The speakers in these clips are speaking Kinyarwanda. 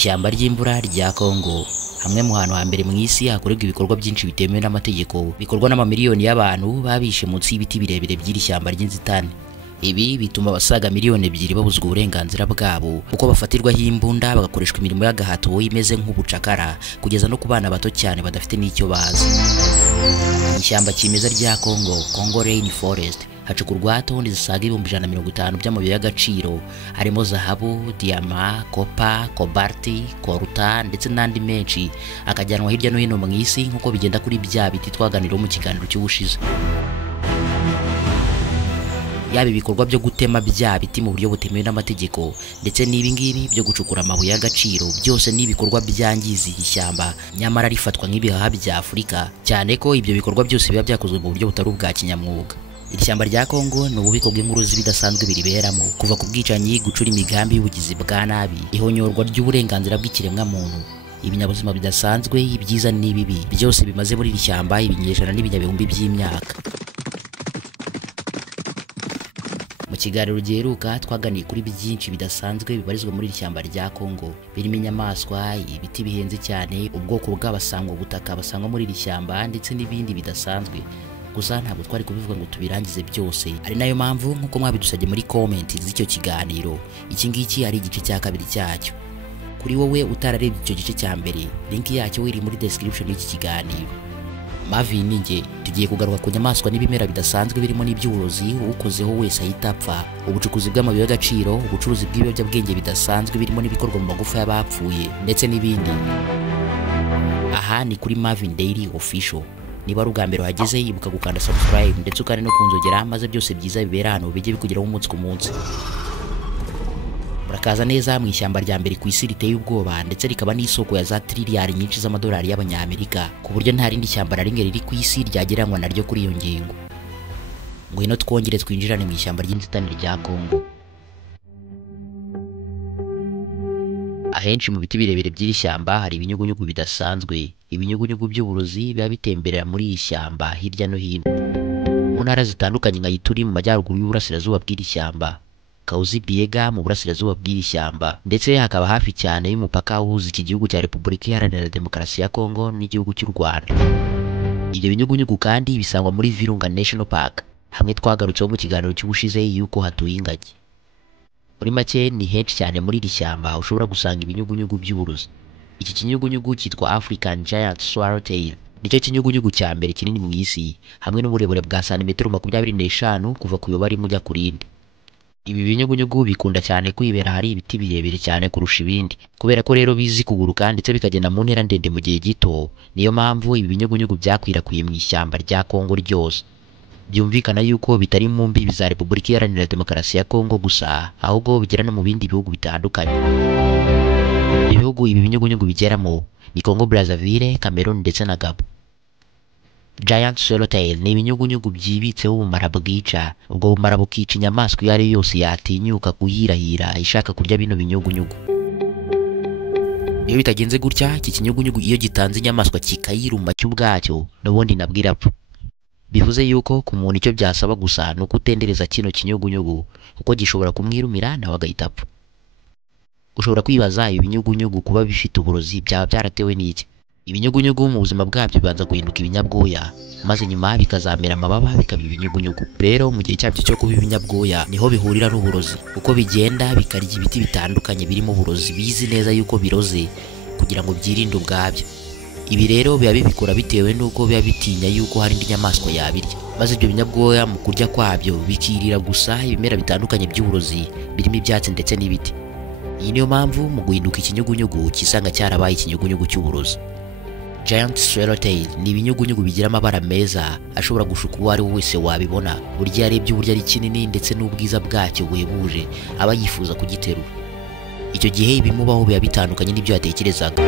Ishyamba ry'imvura rya Kongo, hamwe mu hantu hambere mu isi hakorerwa ibikorwa byinshi bitemewe n'amategeko bikorwa n'amamiliyoni y'abantu babishe munsi y'ibiti birebire by'iri shyamba ry'inzitane. Ibi bituma abasaga miliyoni 2 babuzwa uburenganzira bwabo uko bafatirwaho imbunda bagakoreshwa imirimo y'agahato imeze nk'ubucakara kugeza no ku bana bato cyane badafite n'icyo bazi. Ishyamba kimeza rya Congo Rainforest hacukurwa toni zisaga 150 by'amabuye y'agaciro harimo zahabu, diama, kopa, kobalti, koruta ndetse n'andi menshi akajyanwa hirya no hino mu isi nk'uko bigenda kuri bya biti twaganiraho mu kiganiro cy'ubushize. Yaba ibikorwa byo gutema bya biti mu buryo butemewe n'amategeko ndetse n'ibingibi byo gucukura amabuye y'agaciro byose ni ibikorwa byangiza ishyamba nyamara rifatwa nk'ibihaha bya Afurika, cyane ko ibyo bikorwa byose biba byakozwe mu buryo butari ubwa kinyamwuga. Iri shyamba rya Kongo ni ububiko bw'inkuru zibidasanzwe biriberamo, kuva ku bwicanyi, gucura imigambi y'ubugizi bwa nabi, ihonyorwa ry'uburenganzira bw'ikiremwa muntu, ibinyabuzima bidasanzwe, ibyiza n'ibibi byose bimaze muri iri shyamba ibinyejana n'ibinyabihumbi by'imyaka. Mu kiganiro giheruka twaganiye kuri byinshi bidasanzwe bibarizwa muri iri shyamba rya Kongo, birimo inyamaswa, ibiti bihenze cyane, ubwoko bw'abasangwa butaka basangwa muri iri shyamba ndetse n'ibindi bidasanzwe. Gusa ntabwo twari kubivuga ngo tubirangize byose, ari nayo mpamvu nk'uko mwabidusabye muri comment z'icyo kiganiro, iki ngiki ari igice cya kabiri cyacyo. Kuri wowe utararebye icyo gice cya mbere, link yacyo iri muri description y'iki kiganiro. Mavi ninjye tugiye kugaruka ku nyamaswa n'ibimera bidasanzwe birimo n'iby'uburozi ukozeho wese ahita apfa, ubucukuzi bw'amabuye y'agaciro, ubucuruzi bw'ibiyobyabwenge bidasanzwe birimo n'ibikorwa mu magufa y'abapfuye ndetse n'ibindi. Aha ni kuri Marvin Daily Official. Niba ari ubwa mbere uhageze ibuka gukanda subscribe ndetse ukane no kunzogera maze byose byiza bibera hano bijye bikugeraho umunsi ku munsi. Murakaza neza mu ishyamba rya mbere ku isi riteye ubwoba ndetse rikaba n'isoko ya za trilliard nyinshi z'amadolari y'abanyamerika ku buryo nta rindi shyamba na rimwe riri ku isi ryagereranywa naryo kuri iyo ngingo. Ngwino twongere twinjirane mu ishyamba ry'inzitane rya Kongo. Ahenshi mu biti birebire by'iri shyamba hari ibinyugunyugu bidasanzwe, ibinyugunyugu by'uburozi biba bitemberera muri iri shyamba hirya no hino mu ntara zitandukanye nka Ituri mu majyaruguru y'uburasirazuba bw'iri shyamba, Kauzi Biega mu burasirazuba bw'iri shyamba, ndetse hakaba hafi cyane y'umupaka uhuza iki gihugu cya Repubulika Iharanira Demokarasi ya Kongo n'igihugu cy'u Rwanda. Ibyo binyugunyugu kandi bisangwa muri Virunga National Park, hamwe twagarutseho mu kiganiro cy'ubushize yuko hatuye ingagi. Muri make ni henshi cyane muri iri shyamba ushobora gusanga ibinyugunyugu by'uburozi. Iki kinyugunyugu cyitwa African Giant Swallowtail, nicyo kinyugunyugu cya mbere kinini mu isi, hamwe n'uburebure bwa santimetero 25 kuva ku ibaba rimwe ujya ku rindi. Ibi binyugunyugu bikunda cyane kwibera hari ibiti birebire cyane kurusha ibindi, kubera ko rero bizi kuguruka ndetse bikagenda mu ntera ndende mu gihe gito. Niyo mpamvu ibi binyugunyugu byakwirakwiye mu ishyamba rya Kongo ryose. Byumvikana yuko bitari mu mbibi za Repubulika Iharanira Demokarasi ya Kongo gusa, ahubwo bigera no mu bindi bihugu bitandukanye. Ibihugu ibi binyugunyugu bigeramo ni Congo Brazzaville, Cameroon ndetse na Gabon. Giant Swallowtail ni ibinyugunyugu byibitseho ubumara bwica, ubwo bumara bukica inyamaswa iyo ari yo yose yatinyuka kuhirahira ishaka kurya bino binyugunyugu. Iyo bitagenze gutya, iki kinyugunyugu iyo gitanze inyamaswa kikayiruma cy'ubwacyo n'ubundi nabwira apfa. Bivuze yuko ku muntu icyo byasaba gusa nuko utendereza kino kinyugunyugu kuko gishobora kumwirumira nawe agahita apfa. Ushobora kwibaza ibinyugunyugu kuba bifite uburozi byaba byaratewe n'iki? Ibinyugunyugu mu buzima bwabyo bibanza guhinduka ibinyabwoya, maze nyuma bikazamera amababa bikaba ibinyugunyugu. Rero mu gihe cyabyo cyo kuba ibinyabwoya niho bihurira n'uburozi, uko bigenda bikarya ibiti bitandukanye birimo uburozi bizi neza yuko biroze kugira ngo byirinde ubwabyo. Ibi rero biba bibikora bitewe n'uko biba bitinya yuko hari indi nyamaswa yabirya, maze ibyo binyabwoya mu kurya kwabyo bikirira gusa ibimera bitandukanye by'uburozi birimo ibyatsi ndetse n'ibiti. Iyi niyo mpamvu mu guhinduka ikinyugunyugu kisanga cyarabaye ikinyugunyugu cy'uburozi. Giant Swallowtail ni ibinyugunyugu bigira amabara meza ashobora gushuka uwo ari we wese wabibona, burya yarebye uburyo ari kinini ndetse n'ubwiza bwacyo buhebuje aba yifuza kugiterura. Icyo gihe ibimubaho biba bitandukanye n'ibyo yatekerezaga.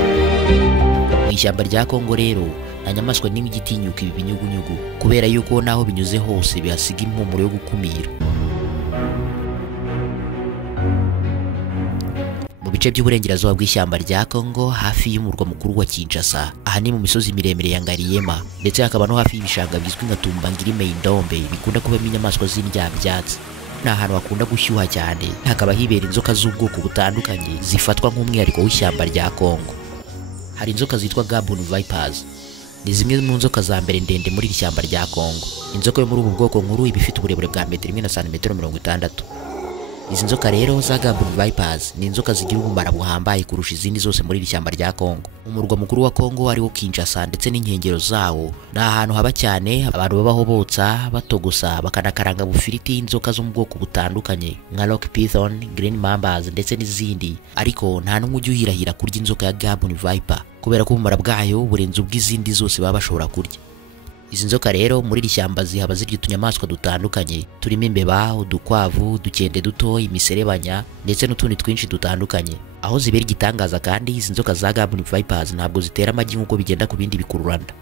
Mu ishyamba rya Kongo rero nta nyamaswa n'imwe igitinyuka ibi binyugunyugu, kubera yuko naho binyuze hose bihasiga impumuro yo gukumira. Mu bice by'uburengerazuba bw'ishyamba rya Kongo hafi y'umurwa mukuru wa Kinshasa, aha ni mu misozi miremire ya Ngaliema, ndetse hakaba no hafi y'ibishanga bizwi nka Tumbangiri Maindombe bikunda kubamo inyamaswa z'indyabyatsi. ni ahantu hakunda gushyuha cyane, hakaba hibera inzoka z'ubwoko butandukanye zifatwa nk'umwihariko w'ishyamba rya Kongo. Hari inzoka zitwa Gaboon Vipers, ni zimwe mu nzoka za mbere ndende muri iri shyamba rya Kongo. Inzoka yo muri ubu bwoko nkuru iba ifite uburebure bwa metero 1 na santimetero 60. Izi nzoka rero za Gaboon Vipers ni inzoka zigira ubumara buhambaye kurusha izindi zose muri iri shyamba rya Kongo. Umurwa mukuru wa Kongo ariwo Kinshasa ndetse n'inkengero zawo ni ahantu haba cyane abantu babaho botsa, batogosa, bakanakaranga bufiriti inzoka zo mu bwoko butandukanye nka Rock Python, Green Mambas ndetse n'izindi, ariko nta n'umwe ujya uhirahira kurya inzoka ya Gaboon Viper kubera ko ubumara bwayo burenze ubw'izindi zose baba bashobora kurya. Izi nzoka rero muri iri shyamba zihaba zirya utunyamaswa dutandukanye turimo imbeba, udukwavu, udukende duto, imiserebanya ndetse n'utundi twinshi dutandukanye. Aho zibera igitangaza kandi izi nzoka za Gaboon Vipers ntabwo zitera amagi nk'uko bigenda ku bindi bikururanda.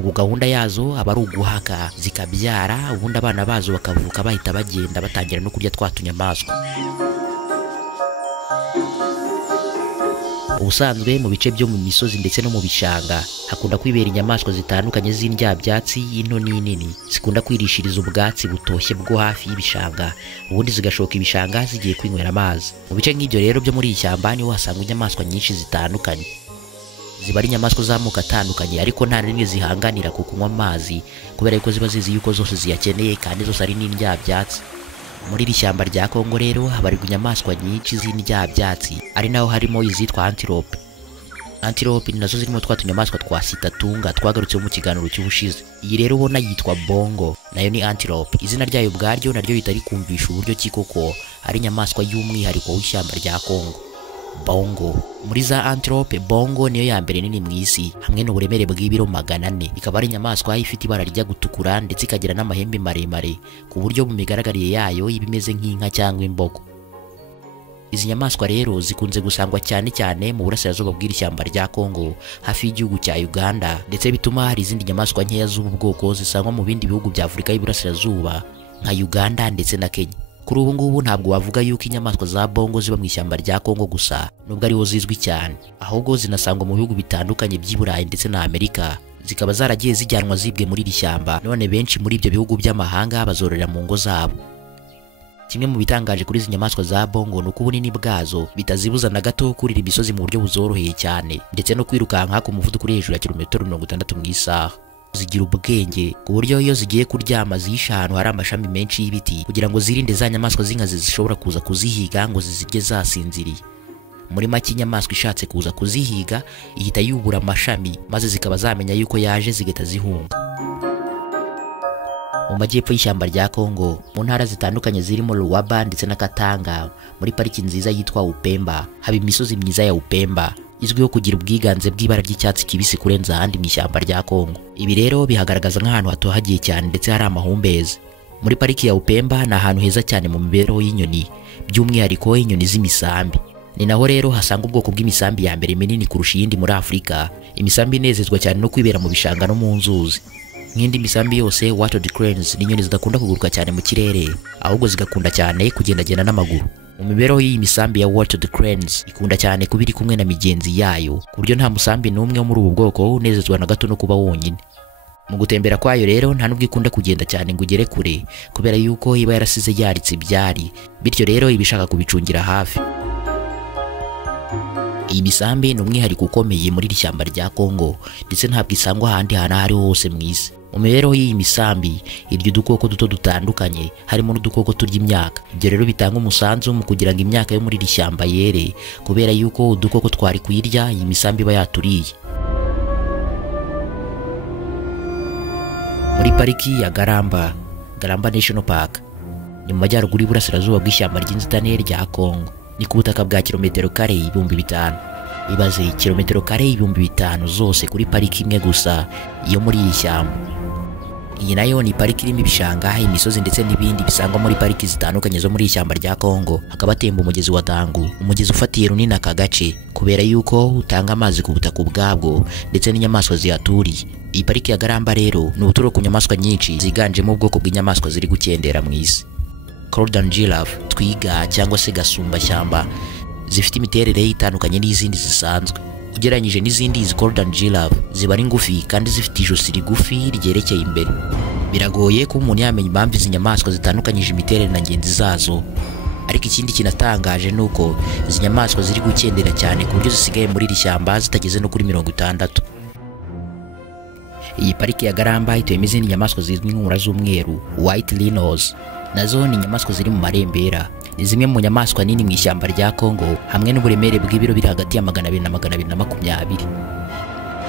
Ubu gahunda yazo aba ari uguhaka zikabyara, ubundi abana bazo bakavuka bahita bagenda batangira no kurya twa tunyamaswa. Ubusanzwe mu bice byo mu misozi ndetse no mu bishanga hakunda kwibera inyamaswa zitandukanye z'indyabyatsi into n'inini zikunda kwirishiriza ubwatsi butoshye bwo hafi y'ibishanga, ubundi zigashoka ibishanga zigiye kwinywera amazi. Mu bice nk'ibyo rero byo muri ishyamba niho hasanga inyamaswa nyinshi zitandukanye. Ziba ari inyamaswa z'amoko atandukanye, ariko nta n'imwe zihanganira ku kunywa amazi kubera yuko ziba zizi yuko zose ziyakeneye kandi zose ari n'indyabyatsi. Muri iri shyamba rya Kongo rero habarirwa inyamaswa nyinshi z'indyabyatsi, ari naho harimo izitwa antelope. Antelope ni nazo zirimo twa tunyamaswa twa sitatunga twagarutse mu kiganiro cy'ubushize. Iyi rero ubona yitwa bongo, nayo ni antelope. Izina ryayo ubwaryo naryo ritari kumvisha uburyo kikoko ari inyamaswa y'umwihariko w'ishyamba rya Kongo. Bongo muri za antelope, bongo niyo ya mbere nini mu isi hamwe n'uburemere bw'ibiro 400. Ikaba ari inyamaswa ifite ibara rijya gutukura ndetse ikagira n'amahembe maremare ku buryo mu migaragariye yayo iba imeze nk'inka cyangwa imbogo. Izi nyamaswa rero zikunze gusangwa cyane cyane mu burasirazuba bw'iri shyamba rya Kongo hafi y'igihugu cya Uganda, ndetse bituma hari izindi nyamaswa nkeya z'ubu bwoko zisangwa mu bindi bihugu bya Afurika y'Iburasirazuba nka Uganda ndetse na Kenya. Kuri ubu ngubu ntabwo wavuga yuko inyamaswa za bongo ziba mu ishyamba rya Kongo gusa, nubwo ariho zizwi cyane, ahubwo zinasangwa mu bihugu bitandukanye by'i Burayi ndetse na Amerika. Zikaba zaragiye zijyanwa zibwe muri iri shyamba, none benshi muri ibyo bihugu by'amahanga bazororera mu ngo zabo. Kimwe mu bitangaje kuri izi nyamaswa za bongo ni uko ubunini bwazo bitazibuza na gato kurira imisozi mu buryo buzoroheye cyane, ndetse no kwirukanka ku muvuduko uri hejuru ya kilometero 60 mu isaha. Zigira ubwenge ku buryo iyo zigiye kuryama zihisha ahantu hari amashami menshi y'ibiti kugira ngo zirinde za nyamaswa z'inkazi zishobora kuza kuzihiga ngo zizirye zasinziriye. Muri make inyamaswa ishatse kuza kuzihiga ihita yubura amashami maze zikaba zamenya yuko yaje zigahita zihunga. Mu majyepfo y'ishyamba rya Kongo mu ntara zitandukanye zirimo Luwaba ndetse na Katanga, muri pariki nziza yitwa Upemba haba imisozi myiza ya Upemba izwiho kugira ubwiganze bw'ibara ry'icyatsi kibisi kurenza ahandi mu ishyamba rya Kongo. Ibi rero bihagaragaza nk'ahantu hatohagiye cyane ndetse hari amahumbezi. Muri pariki ya Upemba ni ahantu heza cyane mu mibereho y'inyoni, by'umwihariko inyoni z'imisambi. Ni naho rero hasanga ubwoko bw'imisambi ya mbere minini kurusha iyindi muri Afurika. Imisambi inezezwa cyane no kwibera mu bishanga no mu nzuzi. Nk'indi misambi yose, Wattled cranes ni inyoni zidakunda kuguruka cyane mu kirere, ahubwo zigakunda cyane kugendagenda n'amaguru. Mu mibereho y'iyi misambi ya Wattled cranes ikunda cyane kuba iri kumwe na migenzi yayo, ku buryo nta musambi n'umwe wo muri ubu bwoko unezezwa na gato no kuba wonyine. Mu gutembera kwayo rero nta nubwo ikunda kugenda cyane ngo ugere kure kubera yuko iba yarasize yaritse ibyari, bityo rero iba ishaka kubicungira hafi. Iyi misambi ni umwihariko ukomeye muri iri shyamba rya Kongo ndetse ntabwo isangwa ahandi hantu aho ariho hose mu isi. Mu mibereho y'iyi misambi irya udukoko duto dutandukanye harimo n'udukoko turya imyaka. Ibyo rero bitanga umusanzu mu kugira ngo imyaka yo muri iri shyamba yere kubera yuko udukoko twari kuyirya iyi misambi iba yaturiye. Muri pariki ya Garamba National Park ni mu majyaruguru y'Iburasirazuba bw'ishyamba ry'inzitane rya Kongo, ni ku butaka bwa kilometero kare 5,000. Ibaze kilometero kare 5,000 zose kuri pariki imwe gusa iyo muri iyi shyamba. Iyi nayo ni pariki irimo ibishanga, imisozi ndetse n'ibindi bisangwa muri pariki zitandukanye zo muri ishyamba rya Kongo. Hakaba temba umugezi wa Dangu, umugezi ufatiye runini aka gace kubera yuko utanga amazi ku butaka ubwabwo ndetse n'inyamaswa zihaturiye. Iyi pariki ya Garamba rero ni ubuturo ku nyamaswa nyinshi ziganjemo ubwoko bw'inyamaswa ziri gukendera mu isi. Cordon giraffe, twiga cyangwa se gasumbashyamba zifite imiterere itandukanye n'izindi zisanzwe. Ugereranyije n'izindi, izi Cordon giraffe ziba ari ngufi kandi zifite ijosi rigufi ryerekeye imbere. Biragoye ko umuntu yamenya impamvu izi nyamaswa zitandukanyije imiterere na ngenzi zazo, ariko ikindi kinatangaje nuko izi nyamaswa ziri gukendera cyane ku buryo zisigaye muri iri shyamba zitageze no kuri 60. Iyi pariki ya Garamba ituyemo izindi nyamaswa zizwi nk'inkura z'umweru, white rhinos. Nazo ni inyamaswa ziri mu marembera. Ni zimwe mu nyamaswa nini mu ishyamba rya Congo, hamwe n'uburemere bw'ibiro biri hagati ya 200 na 220.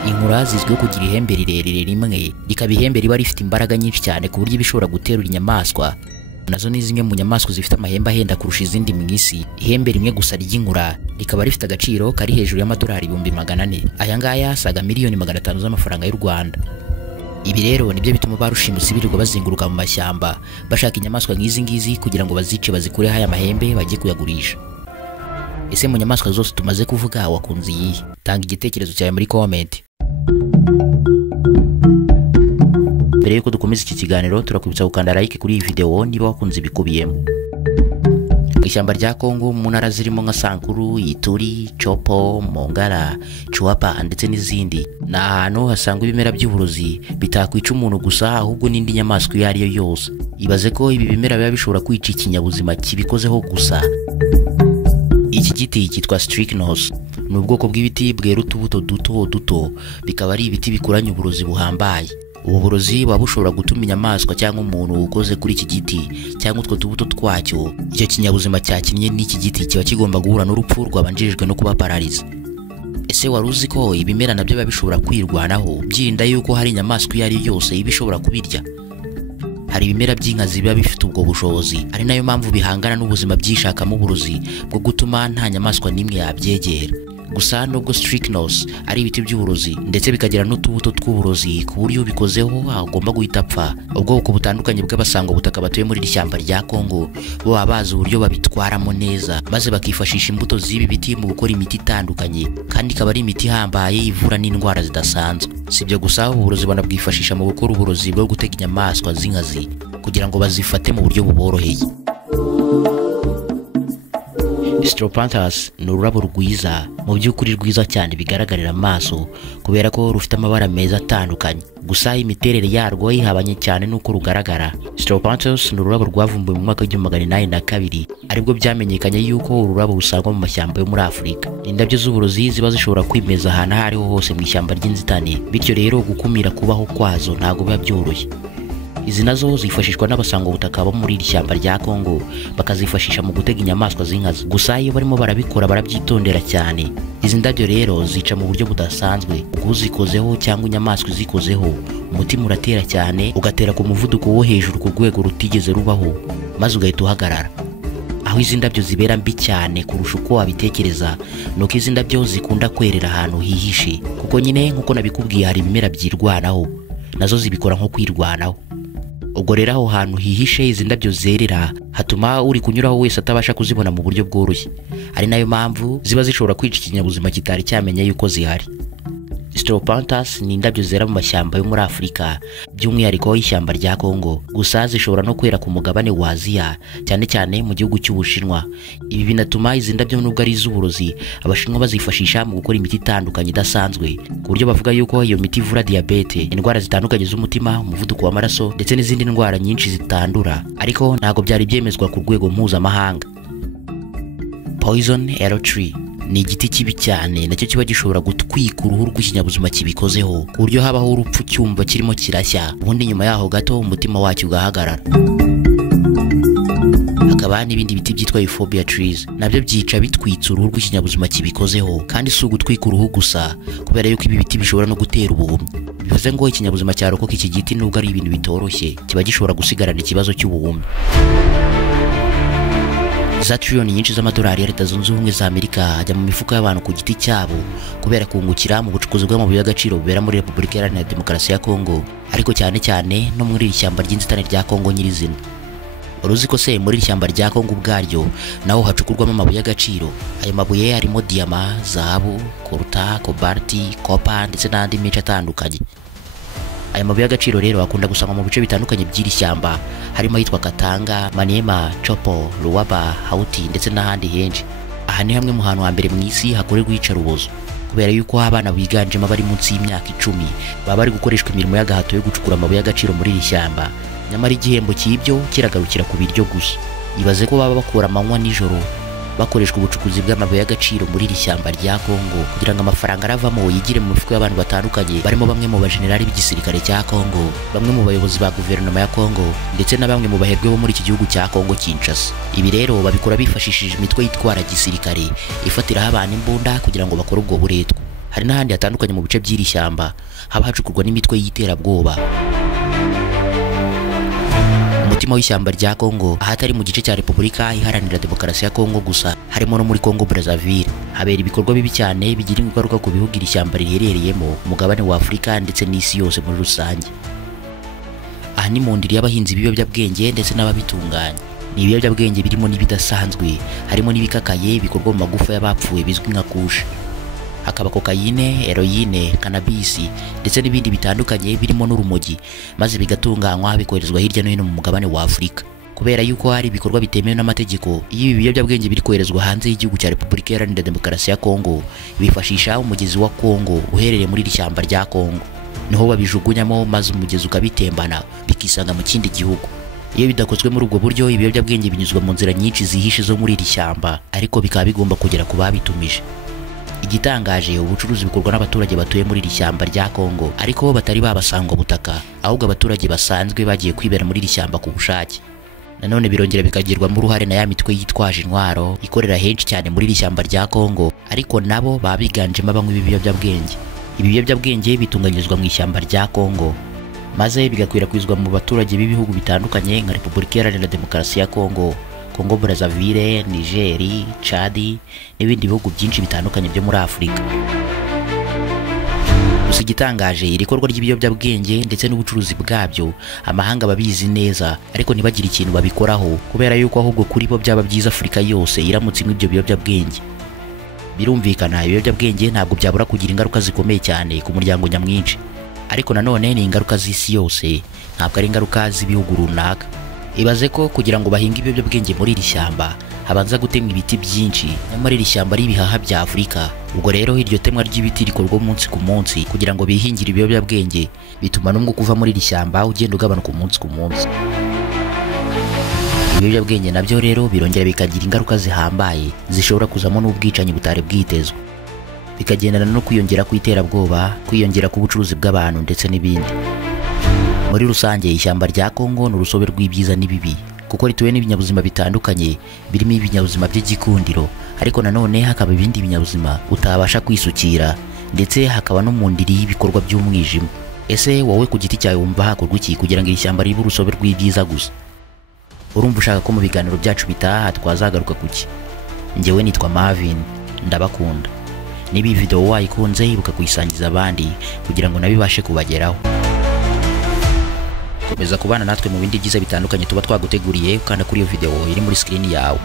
Inkura zizwiho kugira ihembe rirerire rimwe, rikaba ihembe riba rifite imbaraga nyinshi cyane ku buryo bishobora guterura inyamaswa. Nazo ni zimwe mu nyamaswa zifite amahembe ahenda kurusha izindi mu isi. Ihembe rimwe gusa ry'inkura rikaba rifite agaciro kari hejuru y'amadolari 400,000. Aya ngaya asaga miliyoni 500 z'amafaranga y'u Rwanda. Ibi rero nibyo bituma ba rushimusi birirwa bazenguruka mu mashyamba bashaka inyamaswa nk'izi ngizi kugira ngo bazice bazikureho aya mahembe bajye kuyagurisha. Ese mu nyamaswa zose tumaze kuvuga wakunze iyi? Tanga igitekerezo cyawe muri comment. Mbere yuko dukomeza iki kiganiro turakubitsa gukanda like kuri iyi video niba wakunze ibikubiyemo. Ishyamba rya Congo mu ntara zirimo nka Sankuru, Ituri, Chopo, Mongala, Chuapa ndetse n'izindi, ni ahantu hasangwa ibimera by'uburozi bitakwica umuntu gusa ahubwo n'indi nyamaswa iyo ariyo yose. Ibaze ko ibi bimera biba bishobora kwica ikinyabuzima kibikozeho gusa. Iki giti cyitwa strychnos, ni ubwoko bw'ibiti bwera utubuto duto, bikaba ari ibiti bikuranye uburozi buhambaye. Ubu burozi buba bushobora gutuma inyamaswa cyangwa umuntu ukoze kuri iki giti cyangwa utwo tubuto twacyo, icyo kinyabuzima cyakinnye n'iki giti kiba kigomba guhura n'urupfu rwabanjirijwe no kuba pararize. Ese wari uzi ko ibimera nabyo biba bishobora kwirwanaho byirinda yuko hari inyamaswa iyo ari yo yose iba ishobora kubirya? Hari ibimera by'inkazi biba bifite ubwo bushobozi, ari nayo mpamvu bihangana n'ubuzima byishakamo uburozi bwo gutuma nta nyamaswa n'imwe yabyegera. Gusa nubwo strychnos ari ibiti by'uburozi ndetse bikagira n'utubuto tw'uburozi ku buryo ubikozeho agomba guhita apfa, ubwoko butandukanye bw'abasangwa butaka batuye muri iri shyamba rya Congo bo babazi uburyo babitwaramo neza, maze bakifashisha imbuto z'ibi biti mu gukora imiti itandukanye, kandi ikaba ari imiti ihambaye ivura n'indwara zidasanzwe. Sibyo gusa, uburozi banabwifashisha mu gukora uburozi bwo gutega inyamaswa z'inkazi kugira ngo bazifate mu buryo buboroheye. Strophanthus ni ururabo rwiza, mu by'ukuri rwiza cyane bigaragarira amaso kubera ko rufite amabara meza atandukanye, gusa imiterere yarwo ihabanye cyane nuko rugaragara. Strophanthus ni ururabo rwavumbuwe mu mwaka w'1802, aribwo byamenyekanye yuko ururabo rusangwa mu mashyamba yo muri Afurika. Indabyo z'uburozi ziba zishobora kwimeza ahantu aho ariho hose mu ishyamba ry'inzitane, bityo rero gukumira kubaho kwazo ntabwo biba byoroshye. Izi nazo zifashishwa n'abasangwa butaka bo muri iri shyamba rya Congo, bakazifashisha mu gutega inyamaswa z'inkazi. Gusa iyo barimo barabikora barabyitondera cyane. Izi ndabyo rero zica mu buryo budasanzwe, uzikozeho cyangwa inyamaswa izikozeho umutima uratera cyane, ugatera ku muvuduko wo hejuru ku rwego rutigeze rubaho, maze ugahita uhagarara. Aho izi ndabyo zibera mbi cyane kurusha uko wabitekereza nuko izi ndabyo zikunda kwerera ahantu hihishe, kuko nyine nkuko nabikubwiye hari ibimera byirwanaho, nazo zibikora nko kwirwanaho. Ubwo rero aho hantu hihishe izi ndabyo zerera hatuma uri kunyuraho wese atabasha kuzibona mu buryo bworoshye, ari nayo mpamvu ziba zishobora kwica ikinyabuzima kitari cyamenya yuko zihari. Strophanthus ni indabyo zera mu mashyamba yo muri Afurika, by'umwihariko ishyamba rya Congo. Gusa zishobora no kwera ku mugabane wa Aziya, cyane cyane mu gihugu cy'Ubushinwa. Ibi binatuma izi ndabyo nubwo ari iz'uburozi, Abashinwa bazifashisha mu gukora imiti itandukanye idasanzwe, ku buryo bavuga yuko iyo miti ivura diabete, indwara zitandukanye z'umutima, umuvuduko w'amaraso ndetse n'izindi ndwara nyinshi zitandura, ariko ntabwo byari byemezwa ku rwego mpuzamahanga. Poison arrow tree ni igiti kibi cyane, nacyo kiba gishobora gutwika uruhu rw'ikinyabuzima kibikozeho ku buryo habaho urupfu cyumva kirimo kirashya, ubundi nyuma yaho gato umutima wacyo ugahagarara. Hakaba n'ibindi biti byitwa euphorbia trees, nabyo byica bitwitse uruhu rw'ikinyabuzima kibikozeho, kandi si ugutwika uruhu gusa, kubera yuko ibi biti bishobora no gutera ubuhumyi. Bivuze ngo ikinyabuzima cyarokoka iki giti nubwo ari ibintu bitoroshye, kiba gishobora gusigarana ikibazo cy'ubuhumyi. Za trillion nyinshi z'amadolari ya Leta Zunze Ubumwe za Amerika ajya mu mifuka y'abantu ku giti cyabo kubera kungukira mu bucukuzi bw'amabuye y'agaciro bubera muri Repubulika Iharanira Demokarasi ya Congo, ariko cyane cyane no muri iri shyamba ry'inzitane rya Congo nyirizina. Uruzi ko se muri iri shyamba rya Congo ubwaryo naho hacukurwamo amabuye y'agaciro? Ayo mabuye harimo diyama, zahabu, koruta, kobalti, kopa ndetse n'andi menshi atandukanye. Aya mabuye y'agaciro rero akunda gusangwa mu bice bitandukanye by'iri shyamba, harimo ahitwa Katanga, Maniema, Chopo, Luwaba, Hauti ndetse n'ahandi henshi. Aha ni hamwe mu hantu hambere mu isi hakorerwa iyicarubozo, kubera yuko abana biganjemo bari munsi y'imyaka 10 baba bari gukoreshwa imirimo y'agahato yo gucukura amabuye y'agaciro muri iri shyamba, nyamara igihembo cy'ibyo kiragarukira ku biryo gusa. Ibaze ko baba bakora amanywa nijoro bakoreshwa ubucukuzi bw'amabuye y'agaciro muri iri shyamba rya Kongo kugira ngo amafaranga aravamo yigire mu mifuko y'abantu batandukanye, barimo bamwe mu bajenerali b'igisirikare cya Kongo, bamwe mu bayobozi ba guverinoma ya Kongo ndetse na bamwe mu baherwe bo muri iki gihugu cya Kongo Kinshasa. Ibi rero babikora bifashishije imitwe yitwara gisirikare ifatiraho abantu imbunda kugira ngo bakore ubwo buretwa. Hari n'ahandi hatandukanye mu bice by'iri shyamba haba hacukurwa n'imitwe y'iterabwoba. Umutima w'ishyamba rya Kongo ahatari mu gice cya Repubulika Iharanira Demokarasi ya Kongo gusa, harimo no muri Kongo Brazzaville, habera ibikorwa bibi cyane bigira ingaruka ku bihugu iri shyamba riherereyemo, umugabane wa Afurika ndetse n'isi yose muri rusange. Aha ni mu ndiri y'abahinzi b'ibiyobyabwenge ndetse n'ababitunganya. Ni ibiyobyabwenge birimo n'ibidasanzwe, harimo n'ibikakaye bikorwa mu magufa y'abapfuye bizwi nka kushe, hakaba kokayine, heroine, cannabis ndetse n'ibindi bitandukanye birimo n'urumogi, maze bigatunganywa bikoherezwa hirya no hino mu mugabane wa Afurika. Kubera yuko hari ibikorwa bitemewe n'amategeko, iyo ibi biyobyabwenge biri koherezwa hanze y'igihugu cya Repubulika Iharanira Demokarasi ya Kongo, bifashisha umugezi wa Kongo uherereye muri iri shyamba rya Kongo, niho babijugunyamo maze umugezi ukabitembana bikisanga mu kindi gihugu. Iyo bidakozwe muri ubwo buryo, ibiyobyabwenge binyuzwa mu nzira nyinshi zihishe zo muri iri shyamba, ariko bikaba bigomba kugera ku babitumije. Igitangaje, ubucuruzi bukorwa n'abaturage batuye muri iri shyamba rya Kongo, ariko batari babasangwa butaka, ahubwo abaturage basanzwe bagiye kwibera muri iri shyamba ku bushake. Nanone birongera bikagirwamo uruhare na ya mitwe yitwaje intwaro ikorera henshi cyane muri iri shyamba rya Kongo, ariko nabo baba biganjemo banywa ibiyobyabwenge. Ibi biyobyabwenge bitunganyirizwa mu ishyamba rya Kongo, maze bigakwirakwizwa mu baturage b'ibihugu bitandukanye nka Repubulika Iharanira Demokarasi ya Kongo, Kongo Brazzaville, Niger, Chad n'ibindi bihugu byinshi bitandukanye byo muri Afurika. Gusa igitangaje, iri korwa ry'ibiyobyabwenge ndetse n'ubucuruzi bwabyo amahanga babizi neza, ariko ntibagire ikintu babikoraho, kubera yuko ahubwo kuri bo byaba byiza Afurika yose iramutse imwe ibyo biyobyabwenge. Birumvikana ibiyobyabwenge ntabwo byabura kugira ingaruka zikomeye cyane ku muryango nyamwinshi, ariko nanone ni ingaruka z'isi yose, ntabwo ari ingaruka z'ibihugu runaka. Ibaze ko kugira ngo bahinge ibiyobyabwenge muri iri shyamba habanza gutemwa ibiti byinshi, nyamara iri shyamba ari ibihaha bya Afurika. Ubwo rero iryo temwa ry'ibiti rikorwa umunsi ku munsi kugira ngo bihingire ibiyobyabwenge, bituma n'umwuka uva muri iri shyamba ugenda ugabanuka umunsi ku munsi. Ibiyobyabwenge nabyo rero birongera bikagira ingaruka zihambaye zishobora kuzamo n'ubwicanyi butari bwitezwe, bikagendana no kwiyongera kw'iterabwoba, kwiyongera k'ubucuruzi bw'abantu ndetse n'ibindi. Muri rusange, ishyamba rya Kongo ni urusobe rw'ibyiza n'ibibi, kuko rituwe n'ibinyabuzima bitandukanye, birimo ibinyabuzima by'igikundiro, ariko nanone hakaba ibindi binyabuzima utabasha kwisukira, ndetse hakaba no mu ndiri y'ibikorwa by'umwijima. Ese wowe ku giti cyawe wumva hakorwa iki kugira ngo iri shyamba ribe urusobe rw'ibyiza gusa? Urumva ushaka ko mu biganiro byacu bitaha twazagaruka kuki? Njyewe nitwa Marvin, ndabakunda. Niba iyi video wayikunze, ibuka kuyisangiza abandi kugira ngo nabibashe kubageraho. Komeza kubana natwe mu bindi byiza bitandukanye tuba twaguteguriye, ukanda kuri iyo video iri muri screen yawe.